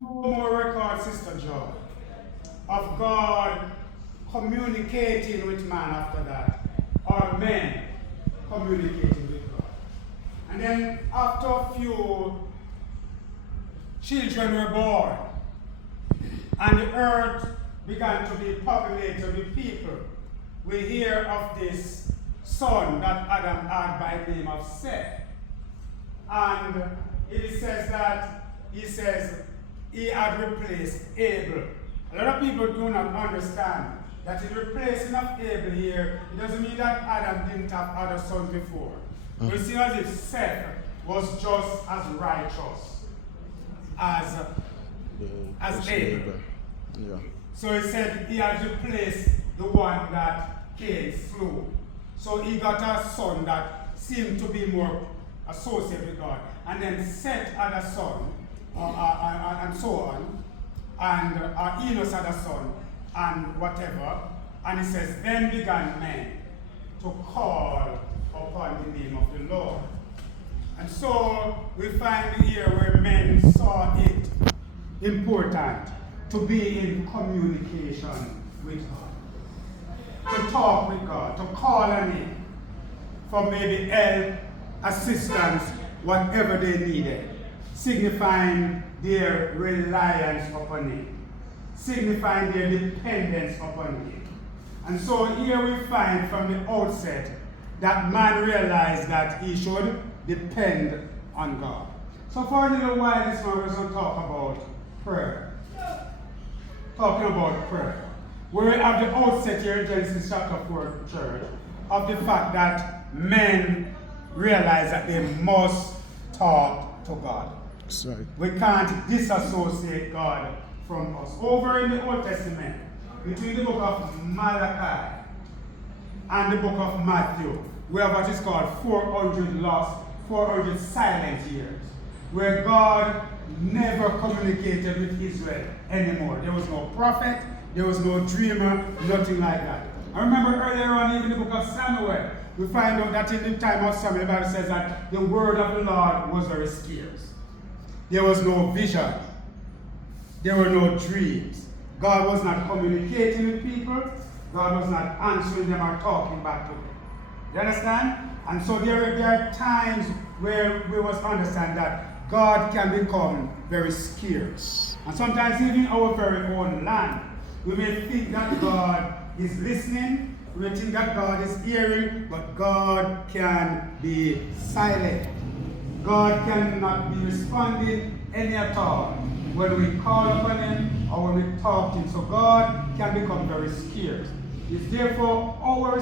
More record, Sister Joy, of God communicating with man after that, or men communicating with God. And then after a few children were born, and the earth began to be populated with people, we hear of this son that Adam had by the name of Seth. And it says that he had replaced Abel. A lot of people do not understand that in replacing of Abel here, it doesn't mean that Adam didn't have other sons before. We see as if Seth was just as righteous as Abel. Yeah. So he said he had replaced the one that Cain slew. So he got a son that seemed to be more associated with God. And then Seth had a son, and so on. And Enos had a son, and whatever. And he says, then began men to call upon the name of the Lord. And so we find here where men saw it important to be in communication with God, to talk with God, to call on Him for maybe help, assistance, whatever they needed, signifying their reliance upon Him, signifying their dependence upon Him. And so here we find from the outset that man realized that he should depend on God. So for a little while this man was going to talk about prayer. Talking about prayer. We have the outset here in Genesis chapter 4, church, of the fact that men realize that they must talk to God. Sorry. We can't disassociate God from us. Over in the Old Testament, between the book of Malachi and the book of Matthew, we have what is called 400 silent years, where God never communicated with Israel anymore. There was no prophet, there was no dreamer, nothing like that. I remember earlier on, even in the book of Samuel, we find out that in the time of Samuel, the Bible says that the word of the Lord was very scarce. There was no vision. There were no dreams. God was not communicating with people. God was not answering them or talking back to them. You understand? And so there are times where we must understand that God can become very scarce. And sometimes even in our very own land, we may think that God is listening, we may think that God is hearing, but God can be silent. God cannot be responding any at all when we call upon Him or when we talk to Him. So God can become very scarce. It's therefore our